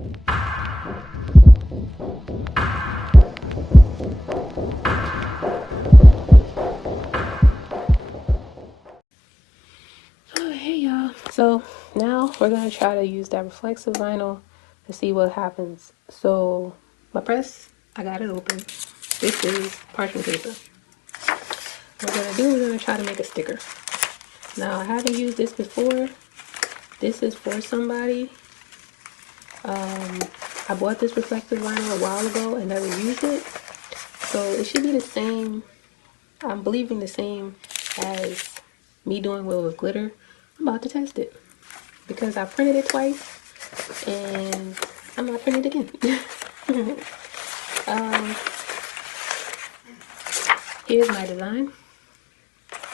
Oh, hey y'all. So now we're gonna try to use that reflexive vinyl to see what happens. So my press, I got it open. This is parchment paper. What we're gonna try to make a sticker. Now I haven't used this before. This is for somebody. I bought this reflective vinyl a while ago and never used it. So it should be the same, I'm believing the same as me doing with glitter. I'm about to test it because I printed it twice and I'm not printing it again. Here's my design,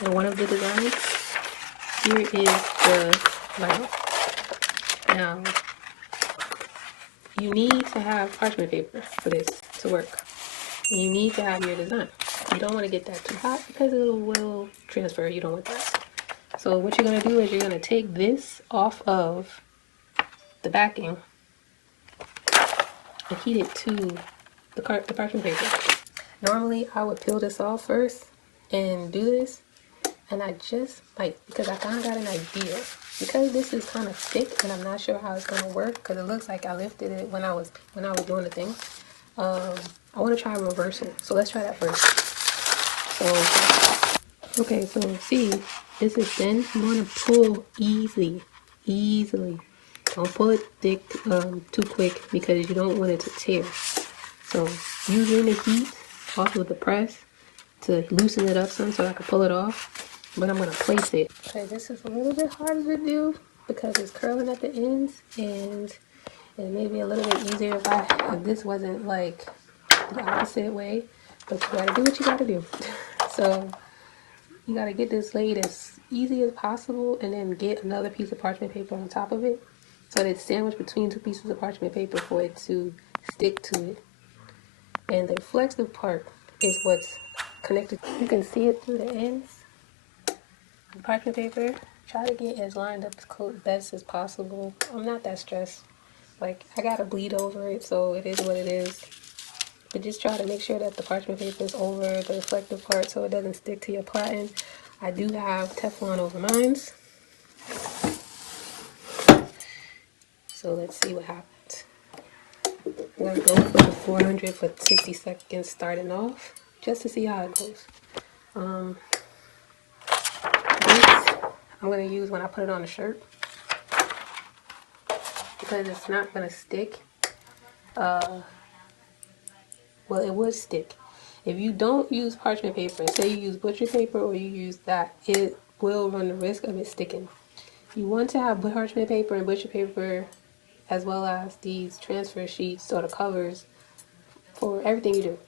and one of the designs, here is the vinyl. Now, you need to have parchment paper for this to work. And you need to have your design. You don't want to get that too hot because it will transfer. You don't want that. So what you're going to do is you're going to take this off of the backing and heat it to the parchment paper. Normally I would peel this off first and do this, and I just might, because I kind of got an idea. Because this is kind of thick and I'm not sure how it's going to work because it looks like I lifted it when I was doing the thing. I want to try reversal. So let's try that first. So, okay, so see, this is thin. You want to pull easily. Don't pull it thick, too quick because you don't want it to tear. So using the heat off of the press to loosen it up some so I can pull it off. But I'm going to place it. Okay, this is a little bit harder to do because it's curling at the ends, and it may be a little bit easier if this wasn't like the opposite way, but you gotta do what you gotta do. So you gotta get this laid as easy as possible and then get another piece of parchment paper on top of it so that it's sandwiched between two pieces of parchment paper for it to stick to it. And the reflexive part is what's connected. You can see it through the ends. The parchment paper, try to get as lined up as best as possible. I'm not that stressed. Like, I gotta bleed over it, so it is what it is. But just try to make sure that the parchment paper is over the reflective part so it doesn't stick to your platen. I do have Teflon over mine. So let's see what happens. I'm gonna go for the 400 for 60 seconds starting off, just to see how it goes. This I'm gonna use when I put it on the shirt because it's not gonna stick. Well, it would stick. If you don't use parchment paper, say you use butcher paper or you use that, it will run the risk of it sticking. You want to have parchment paper and butcher paper as well as these transfer sheets or the covers for everything you do.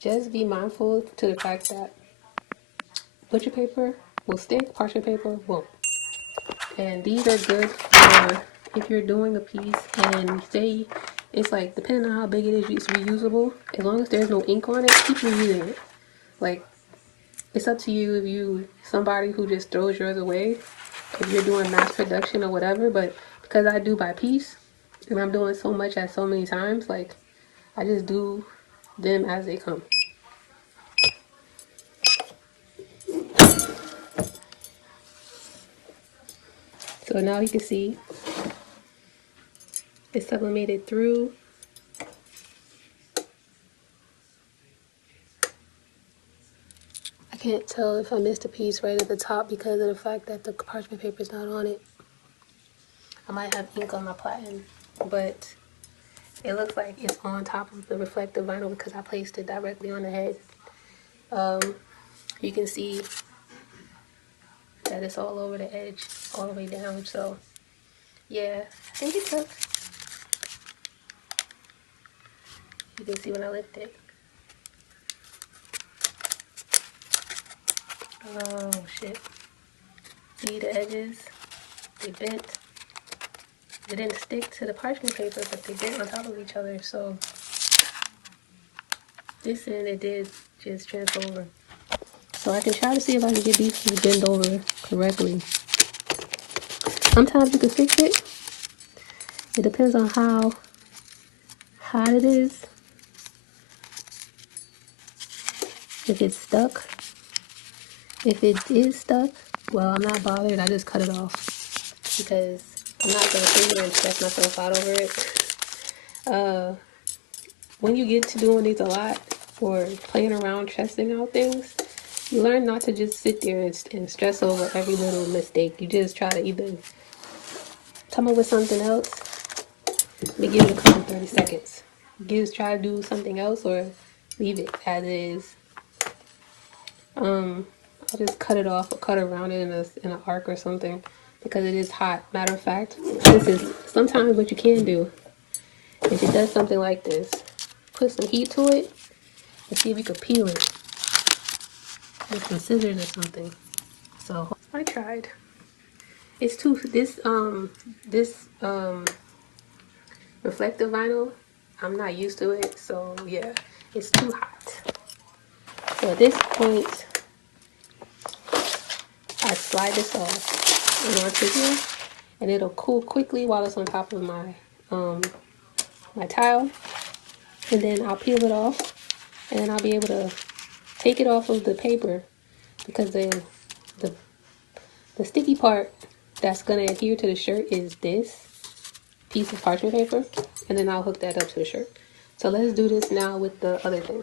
Just be mindful to the fact that butcher paper will stick, parchment paper won't. And these are good for if you're doing a piece and say it's like, depending on how big it is, it's reusable. As long as there's no ink on it, keep reusing it. Like, it's up to you if you somebody who just throws yours away, if you're doing mass production or whatever. But because I do by piece and I'm doing so much at so many times, like, I just do them as they come. So now you can see it's sublimated through. I can't tell if I missed a piece right at the top because of the fact that the parchment paper is not on it. I might have ink on my platen, but it looks like it's on top of the reflective vinyl because I placed it directly on the head. You can see that it's all over the edge, all the way down. So yeah, I think it took. You can see when I lift it. Oh shit. See the edges? They bent. They didn't stick to the parchment paper, but they bent on top of each other. So this end, it did just transfer over. So I can try to see if I can get these to bend over correctly. Sometimes you can fix it. It depends on how hot it is. If it's stuck. If it is stuck, well, I'm not bothered. I just cut it off because I'm not going to sit here and stress myself out over it. When you get to doing these a lot or playing around, testing out things, you learn not to just sit there and stress over every little mistake. You just try to either come up with something else. Let me give it a couple 30 seconds. Just try to do something else or leave it as is. I'll just cut it off or cut around it in an arc or something because it is hot. Matter of fact, this is sometimes what you can do. If it does something like this, put some heat to it and see if you can peel it with some scissors or something. So I tried. It's too this reflective vinyl. I'm not used to it, so yeah, it's too hot. So at this point, I slide this off and onto here, and it'll cool quickly while it's on top of my my tile, and then I'll peel it off, and then I'll be able to take it off of the paper because the sticky part that's gonna adhere to the shirt is this piece of parchment paper, and then I'll hook that up to the shirt. So let's do this now with the other thing.